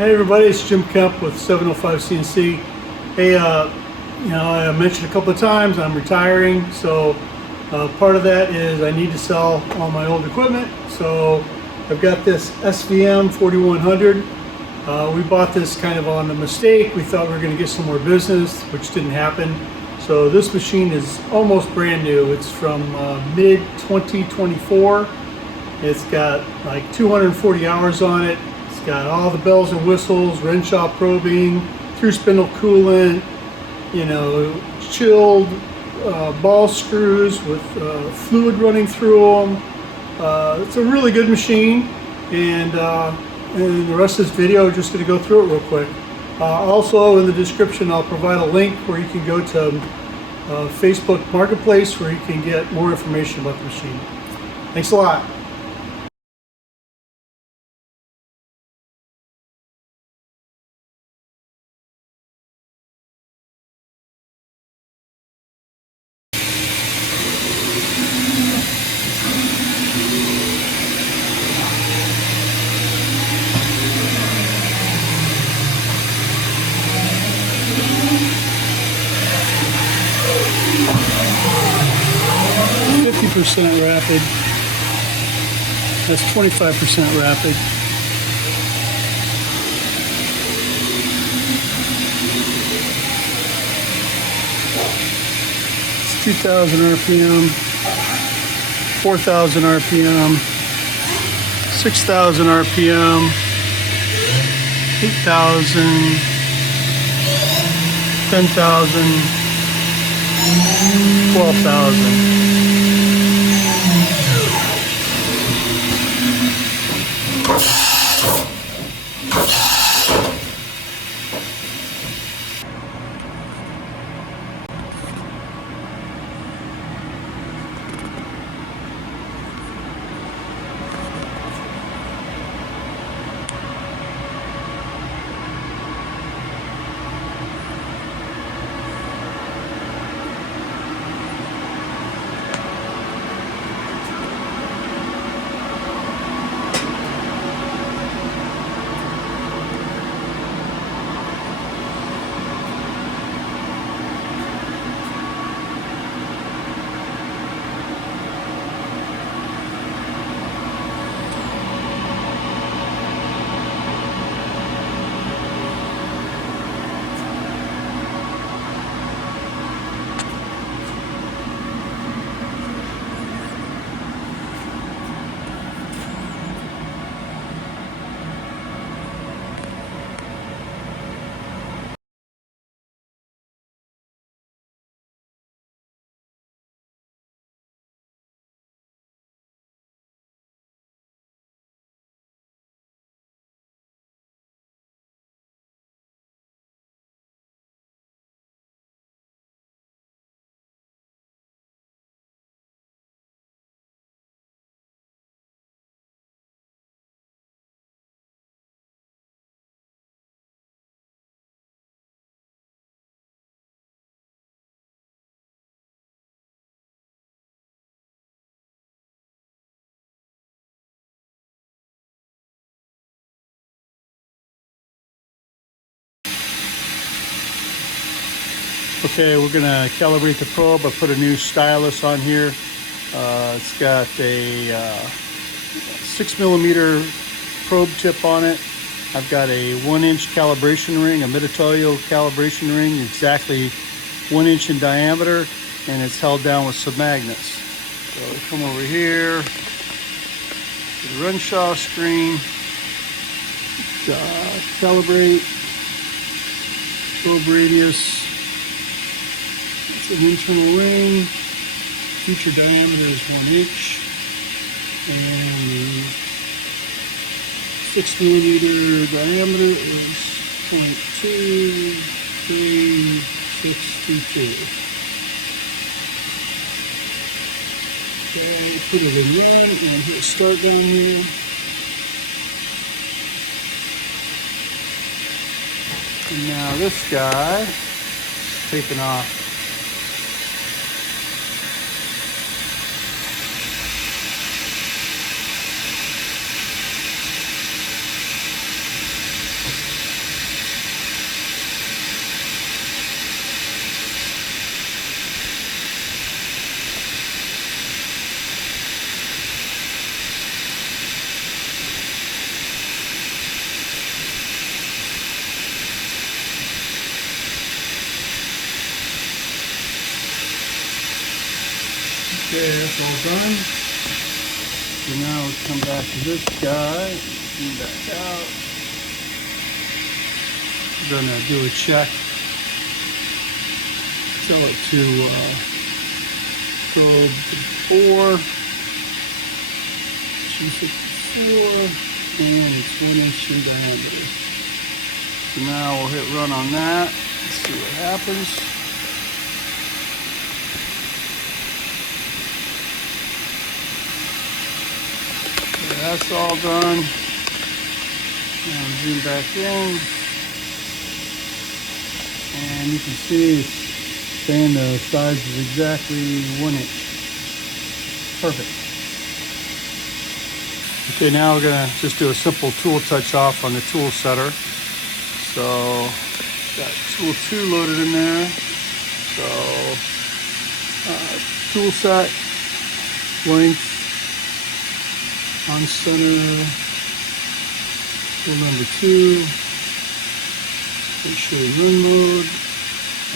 Hey everybody, it's Jim Kemp with 705 CNC. Hey, I mentioned a couple of times I'm retiring, so part of that is I need to sell all my old equipment. So I've got this SVM-4100. We bought this kind of on a mistake. We thought we were going to get some more business, which didn't happen. So this machine is almost brand new. It's from mid 2024. It's got like 240 hours on it. It's got all the bells and whistles, Renshaw probing, through spindle coolant, chilled ball screws with fluid running through them. It's a really good machine, and the rest of this video, I'm just going to go through it real quick. Also in the description, I'll provide a link where you can go to Facebook Marketplace where you can get more information about the machine. Thanks a lot. Percent rapid. That's 25% rapid. It's 2,000 RPM, 4,000 RPM, 6,000 RPM, 8,000, 10,000, 12,000. Okay, we're going to calibrate the probe. I put a new stylus on here. It's got a 6mm probe tip on it. I've got a 1-inch calibration ring, a Mitutoyo calibration ring, exactly 1 inch in diameter, and it's held down with some magnets. So we come over here to the Renshaw screen, calibrate, probe radius. It's an internal ring. Future diameter is 1 inch, and 6mm diameter is 0.23622. Okay, put it in run and hit start down here. And now this guy is taking off. Okay, that's all done. So now let's come back to this guy. Zoom back out. We're gonna do a check. Tell it to probe 4, 264, and it's 1 inch in diameter. So now we'll hit run on that. Let's see what happens. Okay, that's all done. Now zoom back in. And you can see it's saying the size is exactly 1 inch. Perfect. Okay, now we're gonna just do a simple tool touch off on the tool setter. So, got tool 2 loaded in there. So, tool set, length, on center, tool number 2. Make sure run mode,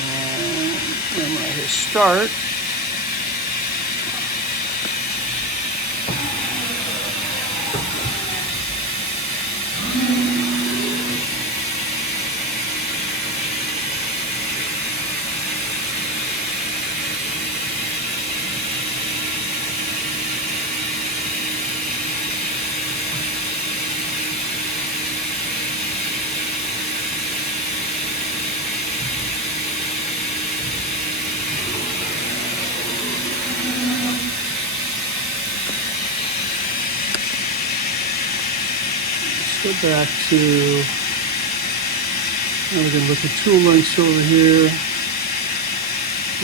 and then when I hit start, go back to, now we're going to look at tool lengths over here,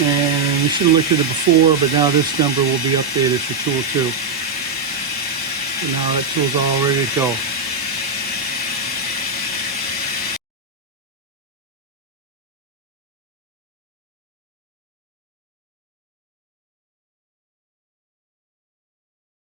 and we should have looked at it before, but now this number will be updated for tool 2. So now that tool's all ready to go.